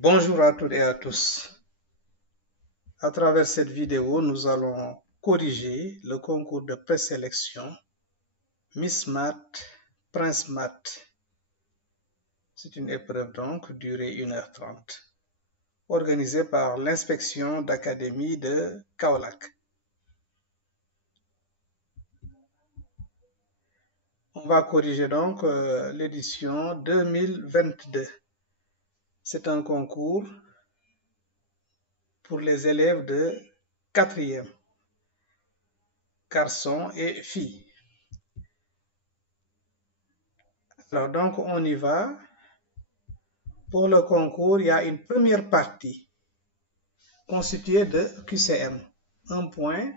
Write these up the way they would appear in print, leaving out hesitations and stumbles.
Bonjour à toutes et à tous. À travers cette vidéo, nous allons corriger le concours de présélection Miss Math, Prince Math. C'est une épreuve donc durée 1h30, organisée par l'inspection d'académie de Kaolack. On va corriger donc l'édition 2022. C'est un concours pour les élèves de 4e, garçons et filles. Alors donc on y va. Pour le concours, il y a une première partie constituée de QCM, 1 point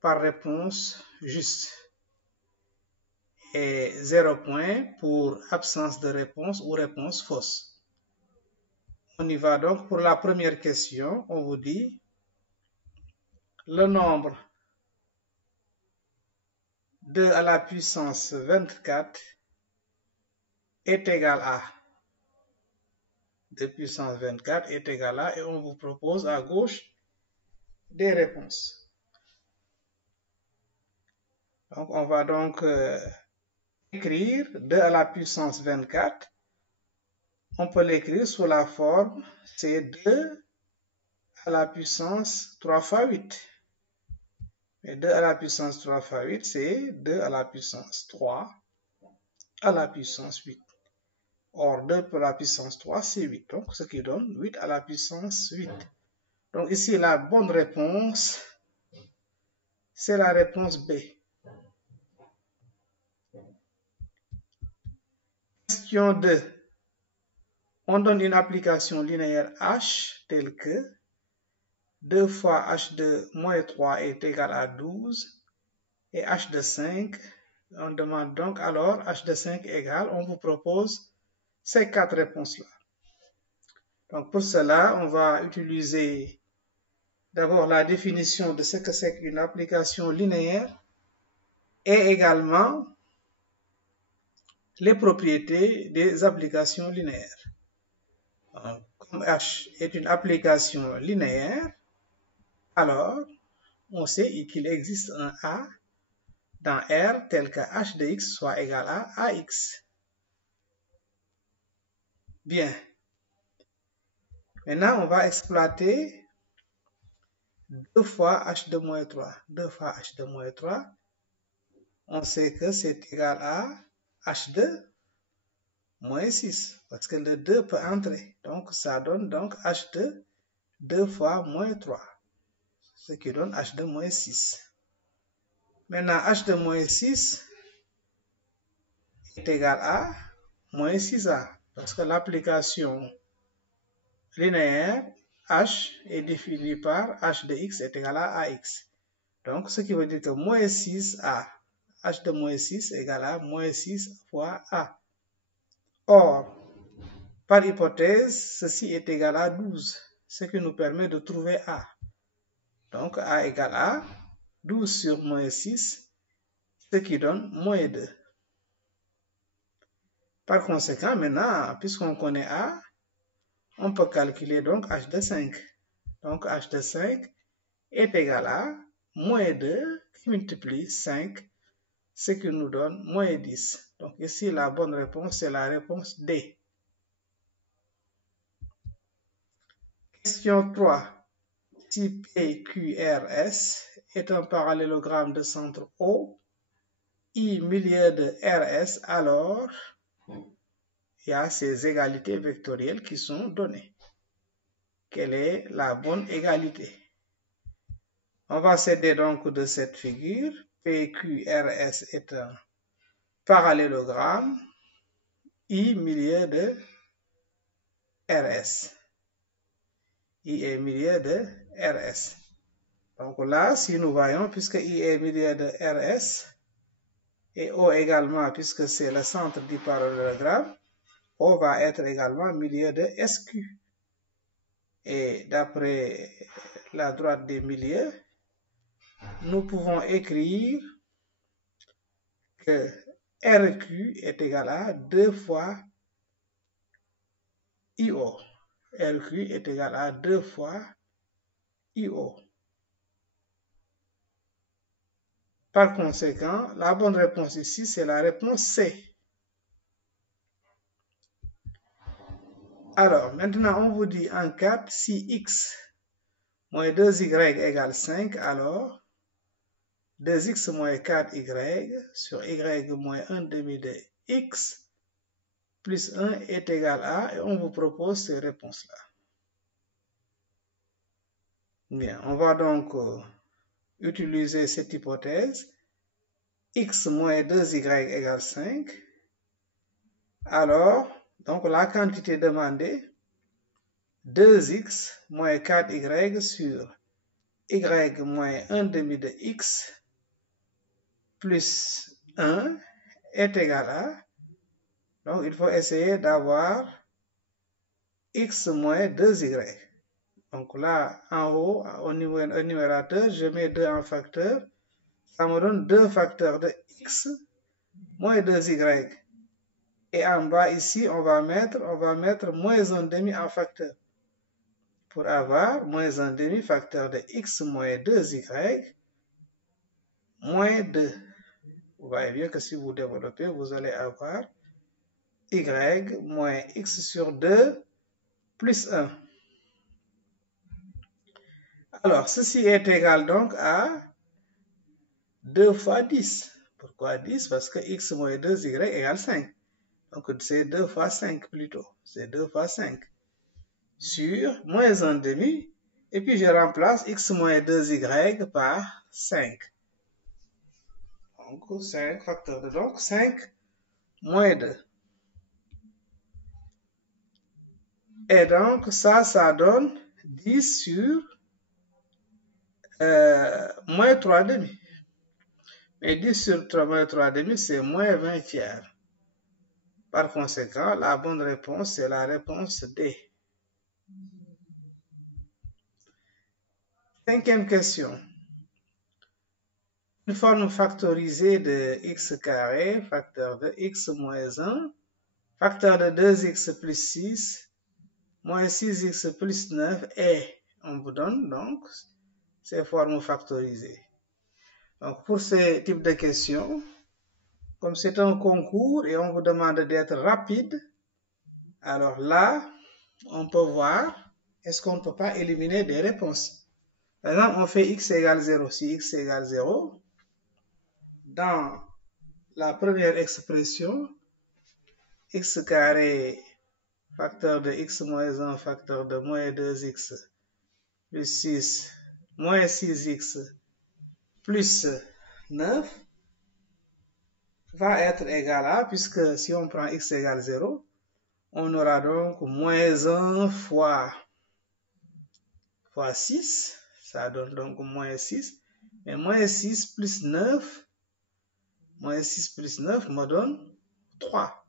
par réponse juste et 0 point pour absence de réponse ou réponse fausse. On y va donc pour la première question. On vous dit le nombre 2 à la puissance 24 est égal à 2 puissance 24 est égal à, et on vous propose à gauche des réponses. Donc on va donc écrire 2 à la puissance 24. On peut l'écrire sous la forme, c'est 2 à la puissance 3 fois 8. Et 2 à la puissance 3 fois 8, c'est 2 à la puissance 3 à la puissance 8. Or, 2 à la puissance 3, c'est 8. Donc, ce qui donne 8 à la puissance 8. Donc, ici, la bonne réponse, c'est la réponse B. Question 2. On donne une application linéaire H telle que 2 fois h de moins 3 est égal à 12 et h de 5. On demande donc alors h de 5 égale, on vous propose ces 4 réponses-là. Donc pour cela, on va utiliser d'abord la définition de ce que c'est qu'une application linéaire et également les propriétés des applications linéaires. Donc, comme H est une application linéaire, alors on sait qu'il existe un A dans R tel que h de x soit égal à ax. Bien. Maintenant, on va exploiter 2 fois h de moins 3. 2 fois h de moins 3, on sait que c'est égal à h de moins 6, parce que le 2 peut entrer. Donc, ça donne donc h de 2 fois moins 3, ce qui donne h de moins 6. Maintenant, h de moins 6 est égal à moins 6a, parce que l'application linéaire h est définie par h de x est égal à ax. Donc, ce qui veut dire que moins 6a, h de moins 6 égale à moins 6 fois a. Or, par hypothèse, ceci est égal à 12, ce qui nous permet de trouver a. Donc, a égale à 12 sur moins 6, ce qui donne moins 2. Par conséquent, maintenant, puisqu'on connaît a, on peut calculer donc h de 5. Donc, h de 5 est égal à moins 2 qui multiplie 5, ce qui nous donne moins 10. Donc, ici, la bonne réponse, c'est la réponse D. Question 3. Si PQRS est un parallélogramme de centre O, I milieu de RS, alors il y a ces égalités vectorielles qui sont données. Quelle est la bonne égalité? On va s'aider donc de cette figure. PQRS est un parallélogramme, I milieu de RS. I est milieu de RS. Donc là, si nous voyons, puisque I est milieu de RS, et O également, puisque c'est le centre du parallélogramme, O va être également milieu de SQ. Et d'après la droite des milieux, nous pouvons écrire que RQ est égal à 2 fois IO. RQ est égal à 2 fois IO. Par conséquent, la bonne réponse ici, c'est la réponse C. Alors, maintenant, on vous dit en 4, si x moins 2y égale 5, alors 2x moins 4y sur y moins 1 demi de x plus 1 est égal à, et on vous propose ces réponses-là. Bien, on va donc utiliser cette hypothèse. X moins 2y égale 5. Alors, donc la quantité demandée, 2x moins 4y sur y moins 1 demi de x plus 1 est égal à, donc il faut essayer d'avoir x moins 2y. Donc là, en haut, au numérateur, je mets 2 en facteur. Ça me donne 2 facteurs de x moins 2y. Et en bas ici, on va mettre moins 1 demi en facteur. Pour avoir moins 1 demi facteur de x moins 2y moins 2. Vous voyez bien que si vous développez, vous allez avoir y moins x sur 2 plus 1. Alors, ceci est égal donc à 2 fois 10. Pourquoi 10? Parce que x moins 2y égale 5. Donc, c'est 2 fois 5 plutôt. C'est 2 fois 5. Sur moins 1 demi. Et puis, je remplace x moins 2y par 5. Donc, 5 facteur de donc 5 moins 2. Et donc, ça donne 10 sur moins 3 demi. Et 10 sur moins 3 demi, c'est moins 20 tiers. Par conséquent, la bonne réponse, c'est la réponse D. Cinquième question. Une forme factorisée de x carré, facteur de x moins 1, facteur de 2x plus 6, moins 6x plus 9, et on vous donne donc ces formes factorisées. Donc pour ce type de questions, comme c'est un concours et on vous demande d'être rapide, alors là, on peut voir, est-ce qu'on ne peut pas éliminer des réponses? Par exemple, on fait x égale 0. Si x égale 0, dans la première expression, x carré facteur de x moins 1 facteur de moins 2x plus 6 moins 6x plus 9 va être égal à, puisque si on prend x égale 0, on aura donc moins 1 fois 6, ça donne donc moins 6, mais moins 6 plus 9, moins 6 plus 9 me donne 3.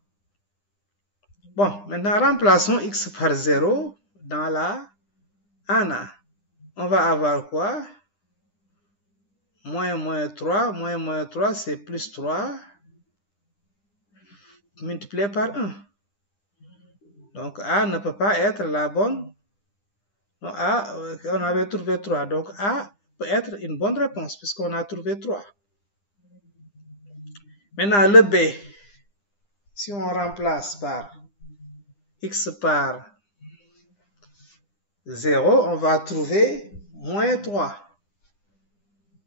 Bon, maintenant remplaçons x par 0 dans la ANA. On va avoir quoi? Moins 3, c'est plus 3 multiplié par 1. Donc A ne peut pas être la bonne. Non, A, on avait trouvé 3. Donc A peut être une bonne réponse puisqu'on a trouvé 3. Maintenant le B, si on remplace par x par 0, on va trouver moins 3.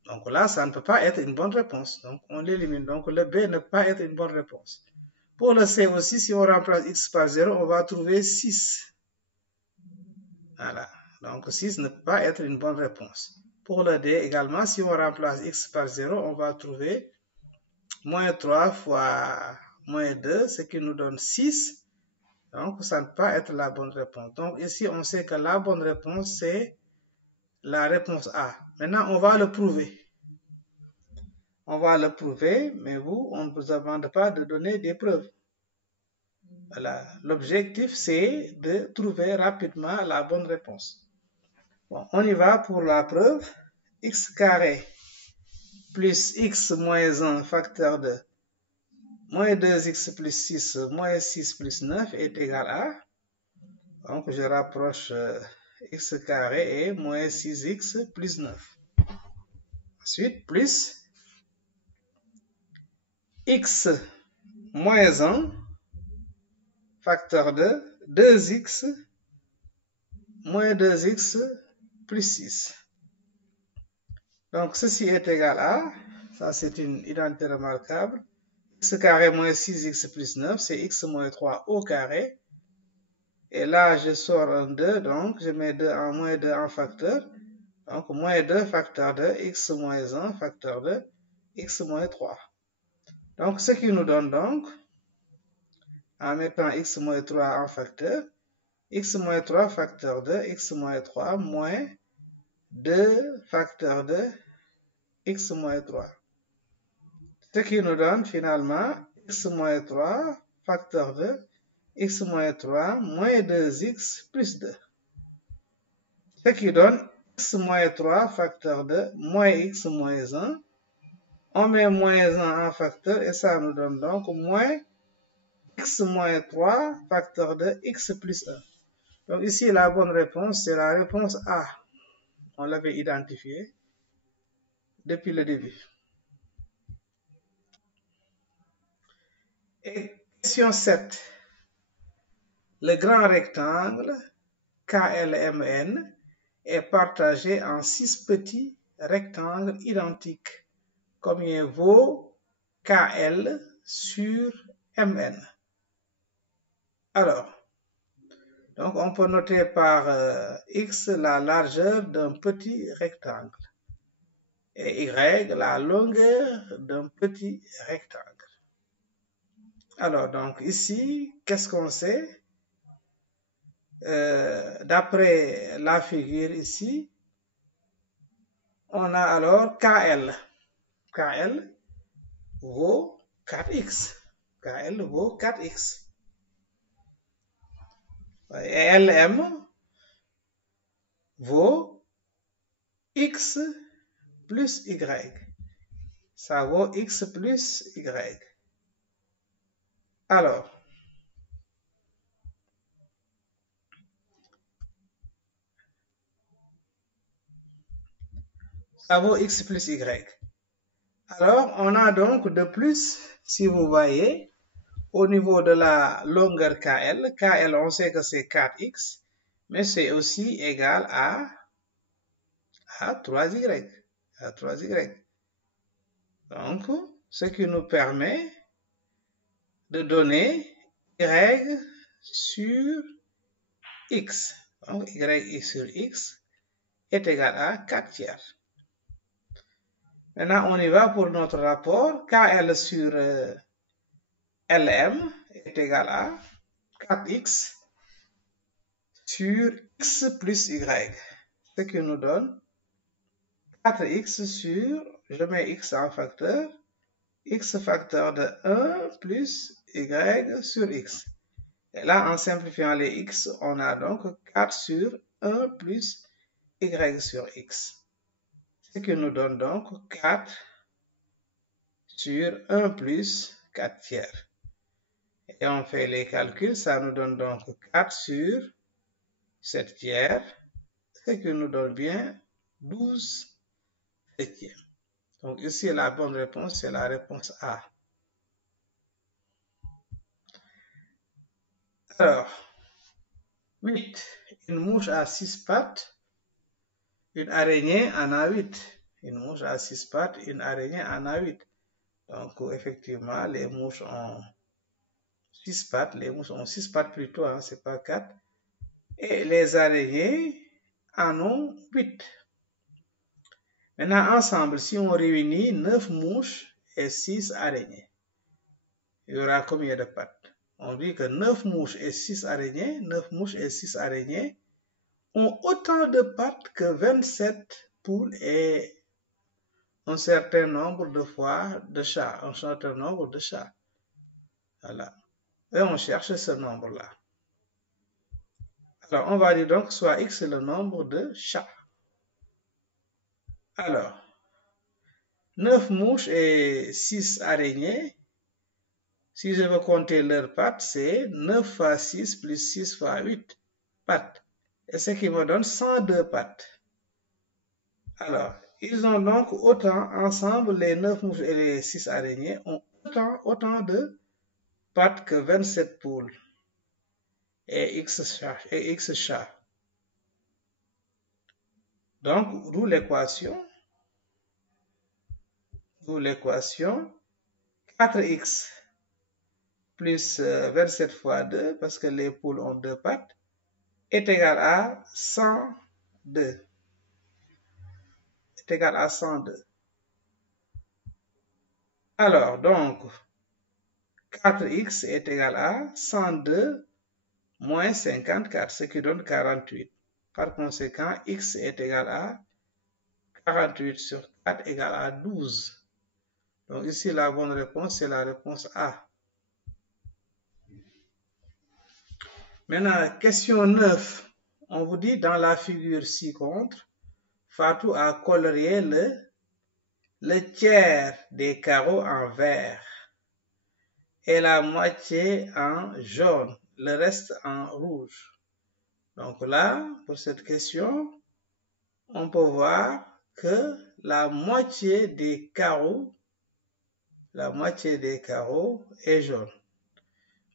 Donc là, ça ne peut pas être une bonne réponse. Donc on l'élimine. Donc le B ne peut pas être une bonne réponse. Pour le C aussi, si on remplace x par 0, on va trouver 6. Voilà. Donc 6 ne peut pas être une bonne réponse. Pour le D également, si on remplace x par 0, on va trouver moins 3 fois moins 2, ce qui nous donne 6. Donc ça ne peut pas être la bonne réponse. Donc ici, on sait que la bonne réponse, c'est la réponse A. Maintenant, on va le prouver. On va le prouver, mais vous, on ne vous demande pas de donner des preuves. Voilà. L'objectif, c'est de trouver rapidement la bonne réponse. Bon, on y va pour la preuve. X carré plus x moins 1 facteur de moins 2x plus 6 moins 6 plus 9 est égal à... Donc, je rapproche x carré et moins 6x plus 9. Ensuite, plus x moins 1 facteur de 2x moins 2x plus 6. Donc, ceci est égal à, ça c'est une identité remarquable, x carré moins 6x plus 9, c'est x moins 3 au carré. Et là, je sors un 2, donc je mets 2 en moins 2 en facteur. Donc, moins 2 facteur de x moins 1 facteur de x moins 3. Donc, ce qui nous donne donc, en mettant x moins 3 en facteur, x moins 3 facteur de x moins 3 moins 2 facteur de x moins 3. Ce qui nous donne finalement x moins 3 facteur de x moins 3 moins 2x plus 2. Ce qui donne x moins 3 facteur de moins x moins 1. On met moins 1 en facteur et ça nous donne donc moins x moins 3 facteur de x plus 1. Donc ici, la bonne réponse, c'est la réponse A. On l'avait identifiée depuis le début. Et question 7. Le grand rectangle KLMN est partagé en 6 petits rectangles identiques. Combien vaut KL sur MN? Alors, donc on peut noter par X la largeur d'un petit rectangle et Y la longueur d'un petit rectangle. Alors, donc ici, qu'est-ce qu'on sait? D'après la figure ici, on a alors KL. KL vaut 4x. KL vaut 4x. Et LM vaut x plus y. Ça vaut x plus y. Alors, ça vaut x plus y. Alors, on a donc de plus, si vous voyez, au niveau de la longueur KL, KL on sait que c'est 4x, mais c'est aussi égal à 3y. À 3y. Donc, ce qui nous permet de donner y sur x. Donc, y sur x est égal à 4 tiers. Maintenant, on y va pour notre rapport. KL sur LM est égal à 4x sur x plus y. Ce qui nous donne 4x sur, je mets x en facteur, x facteur de 1 plus y sur x. Et là, en simplifiant les x, on a donc 4 sur 1 plus y sur x. Ce qui nous donne donc 4 sur 1 plus 4 tiers. Et on fait les calculs, ça nous donne donc 4 sur 7 tiers, ce qui nous donne bien 12 septièmes. Donc ici, la bonne réponse, c'est la réponse A. Alors, 8. Une mouche à 6 pattes, une araignée en a 8. Une mouche à 6 pattes, une araignée en a 8. Donc, effectivement, les mouches ont 6 pattes. Les mouches ont 6 pattes plutôt, hein, c'est pas 4. Et les araignées en ont 8. Maintenant, ensemble, si on réunit 9 mouches et 6 araignées, il y aura combien de pattes? On dit que 9 mouches et 6 araignées, 9 mouches et 6 araignées ont autant de pattes que 27 poules et un certain nombre de fois de chats, un certain nombre de chats. Voilà. Et on cherche ce nombre-là. Alors, on va dire donc soit x le nombre de chats. Alors, 9 mouches et 6 araignées, si je veux compter leurs pattes, c'est 9 fois 6 plus 6 fois 8. pattes. Et ce qui me donne 102 pattes. Alors, ils ont donc autant, ensemble, les 9 mouches et les 6 araignées ont autant de pattes que 27 poules et X chats. Donc, d'où l'équation 4x plus 27 fois 2, parce que les poules ont 2 pattes, est égal à 102. Est égal à 102. Alors, donc, 4x est égal à 102 moins 54, ce qui donne 48. Par conséquent, x est égal à 48 sur 4 égale à 12. Donc ici, la bonne réponse, c'est la réponse A. Maintenant, question 9. On vous dit, dans la figure ci-contre, Fatou a colorié le tiers des carreaux en vert et la moitié en jaune, le reste en rouge. Donc là, pour cette question, on peut voir que la moitié des carreaux est jaune.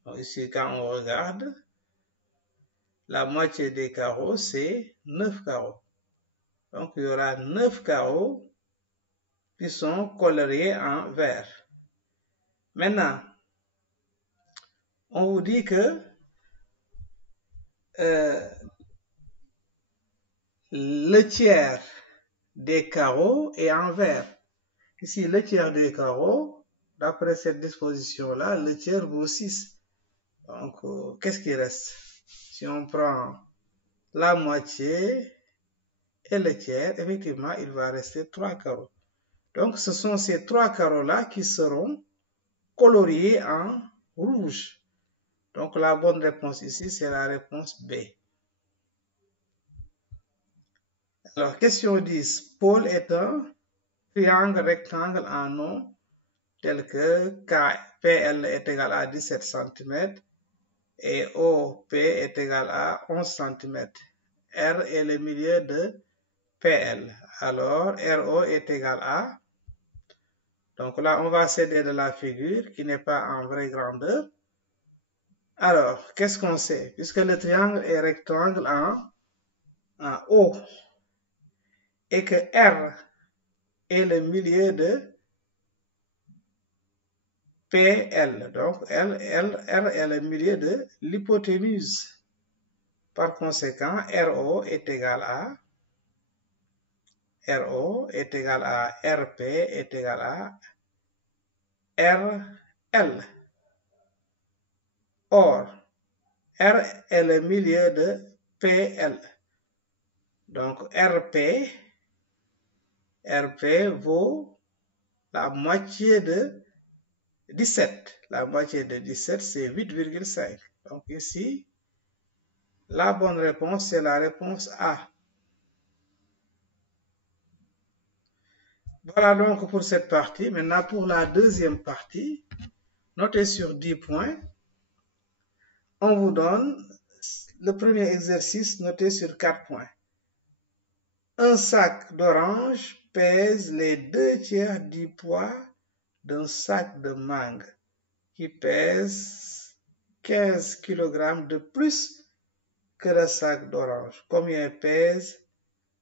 Donc ici, quand on regarde, la moitié des carreaux, c'est 9 carreaux. Donc, il y aura 9 carreaux qui sont coloriés en vert. Maintenant, on vous dit que le tiers des carreaux est en vert. Ici, le tiers des carreaux, d'après cette disposition-là, le tiers vaut 6. Donc, qu'est-ce qui reste? Si on prend la moitié et le tiers, effectivement, il va rester 3 carreaux. Donc, ce sont ces 3 carreaux-là qui seront coloriés en rouge. Donc, la bonne réponse ici, c'est la réponse B. Alors, question 10. Paul est un triangle rectangle en nom tel que KPL est égal à 17 cm et OP est égal à 11 cm. R est le milieu de PL. Alors, RO est égal à... Donc là, on va s'aider de la figure qui n'est pas en vraie grandeur. Alors, qu'est-ce qu'on sait? Puisque le triangle est rectangle en haut et que R est le milieu de PL. Donc, R est le milieu de l'hypoténuse. Par conséquent, RO est égal à RP est égal à RL. Or, R est le milieu de PL. Donc, RP vaut la moitié de 17. La moitié de 17, c'est 8,5. Donc ici, la bonne réponse, c'est la réponse A. Voilà donc pour cette partie. Maintenant, pour la deuxième partie, notez sur 10 points. On vous donne le premier exercice noté sur 4 points. Un sac d'orange pèse les 2 tiers du poids d'un sac de mangue qui pèse 15 kg de plus que le sac d'orange. Combien pèse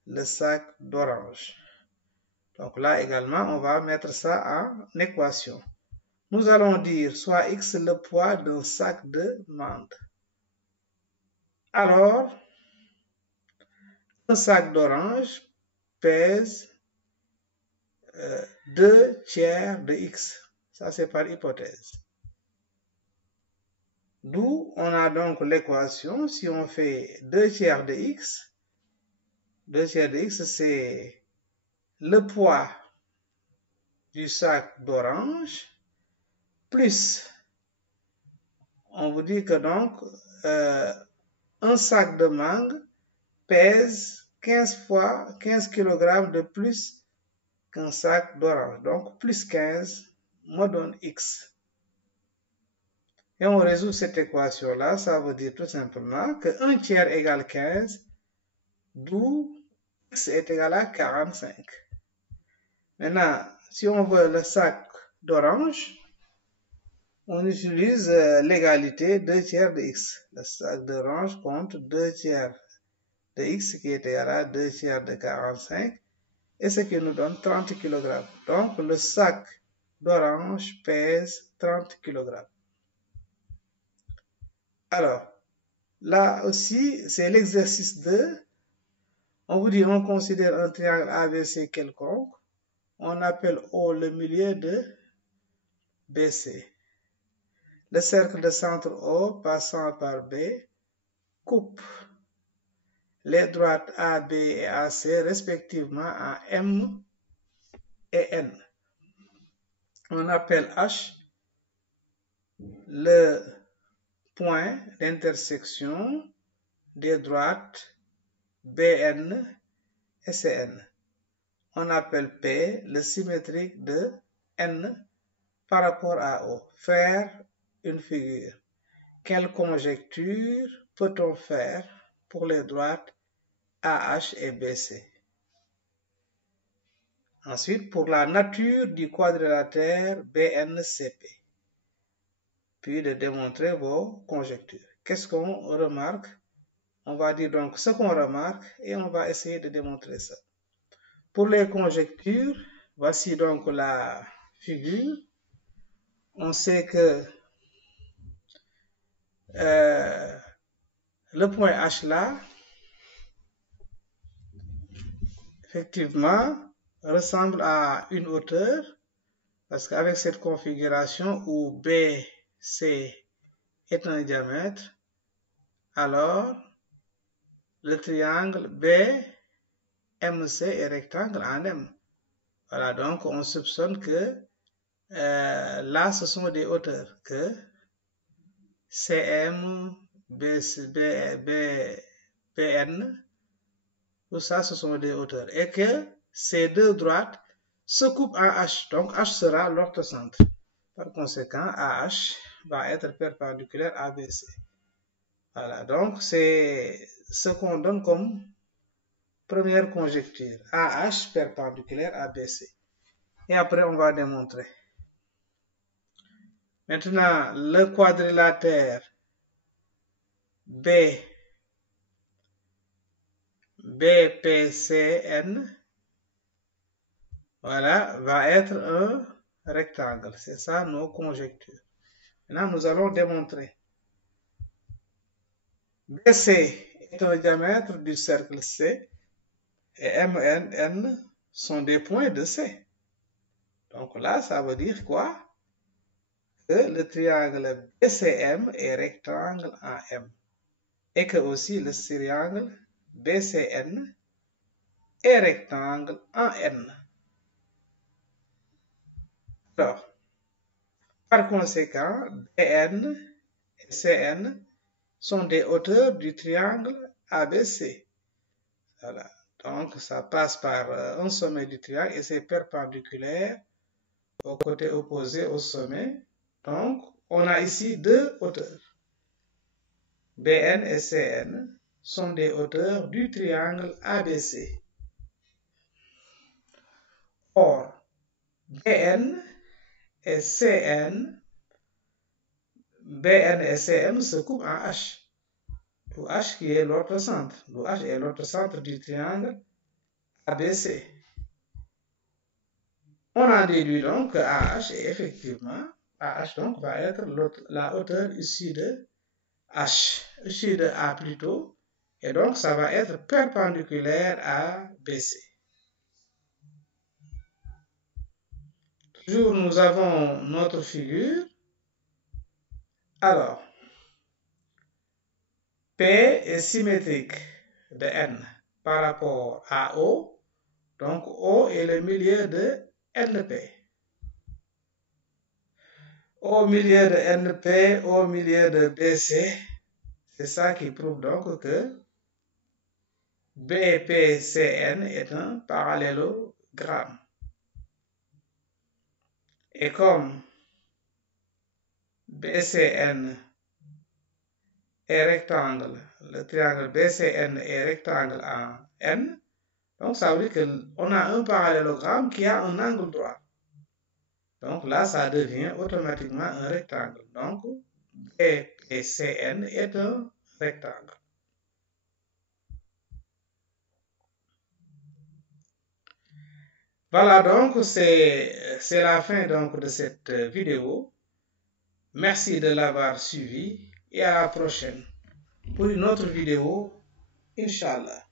le sac d'orange? Donc là également, on va mettre ça en équation. Nous allons dire soit X le poids d'un sac de mangue. Alors, un sac d'orange pèse 2 tiers de X. Ça, c'est par hypothèse. D'où on a donc l'équation, si on fait 2 tiers de X, 2 tiers de X, c'est le poids du sac d'orange, plus, on vous dit que donc, un sac de mangue pèse 15 kg de plus qu'un sac d'orange. Donc, plus 15 me donne X. Et on résout cette équation-là, ça veut dire tout simplement que 1 tiers égale 15, d'où x est égal à 45. Maintenant, si on veut le sac d'orange, on utilise l'égalité 2 tiers de x. Le sac d'orange compte 2 tiers de x qui est égal à 2 tiers de 45 et ce qui nous donne 30 kg. Donc le sac d'orange pèse 30 kg. Alors, là aussi, c'est l'exercice 2. On vous dit, on considère un triangle ABC quelconque. On appelle O le milieu de BC. Le cercle de centre O passant par B coupe les droites AB et AC respectivement en M et N. On appelle H le point d'intersection des droites BN et CN. On appelle P le symétrique de N par rapport à O. Faire une figure. Quelle conjecture peut-on faire pour les droites AH et BC? Ensuite, pour la nature du quadrilatère BNCP. Puis de démontrer vos conjectures. Qu'est-ce qu'on remarque? On va dire donc ce qu'on remarque et on va essayer de démontrer ça. Pour les conjectures, voici donc la figure. On sait que le point H là, effectivement, ressemble à une hauteur, parce qu'avec cette configuration où BC est un diamètre, alors le triangle BMC est rectangle en M. Voilà, donc on soupçonne que là, ce sont des hauteurs, que CM, BN, tout ça, ce sont des hauteurs. Et que ces deux droites se coupent en H. Donc, H sera l'orthocentre. Par conséquent, AH va être perpendiculaire à BC. Voilà, donc c'est ce qu'on donne comme première conjecture. AH perpendiculaire à BC. Et après, on va démontrer. Maintenant, le quadrilatère BPCN, voilà, va être un rectangle. C'est ça nos conjectures. Maintenant, nous allons démontrer. BC est un diamètre du cercle C et MN sont des points de C. Donc là, ça veut dire quoi? Que le triangle BCM est rectangle en M et que aussi le triangle BCN est rectangle en N. Alors, par conséquent, BN et CN sont des hauteurs du triangle ABC. Voilà. Donc, ça passe par un sommet du triangle et c'est perpendiculaire au côté opposé au sommet. Donc, on a ici deux hauteurs. BN et CN sont des hauteurs du triangle ABC. Or, BN et CN se coupent en H. Où H qui est l'orthocentre. Où H est l'orthocentre du triangle ABC. On en déduit donc que AH est effectivement, AH donc va être la hauteur issue de H, issue de A plutôt, et donc ça va être perpendiculaire à BC. Toujours nous avons notre figure. Alors, P est symétrique de N par rapport à O, donc O est le milieu de NP. Au milieu de NP, au milieu de BC, c'est ça qui prouve donc que BPCN est un parallélogramme. Et comme BCN est rectangle, le triangle BCN est rectangle en N, donc ça veut dire qu'on a un parallélogramme qui a un angle droit. Donc là, ça devient automatiquement un rectangle. Donc, BCN est un rectangle. Voilà, donc c'est la fin donc, de cette vidéo. Merci de l'avoir suivi et à la prochaine pour une autre vidéo, Inch'Allah.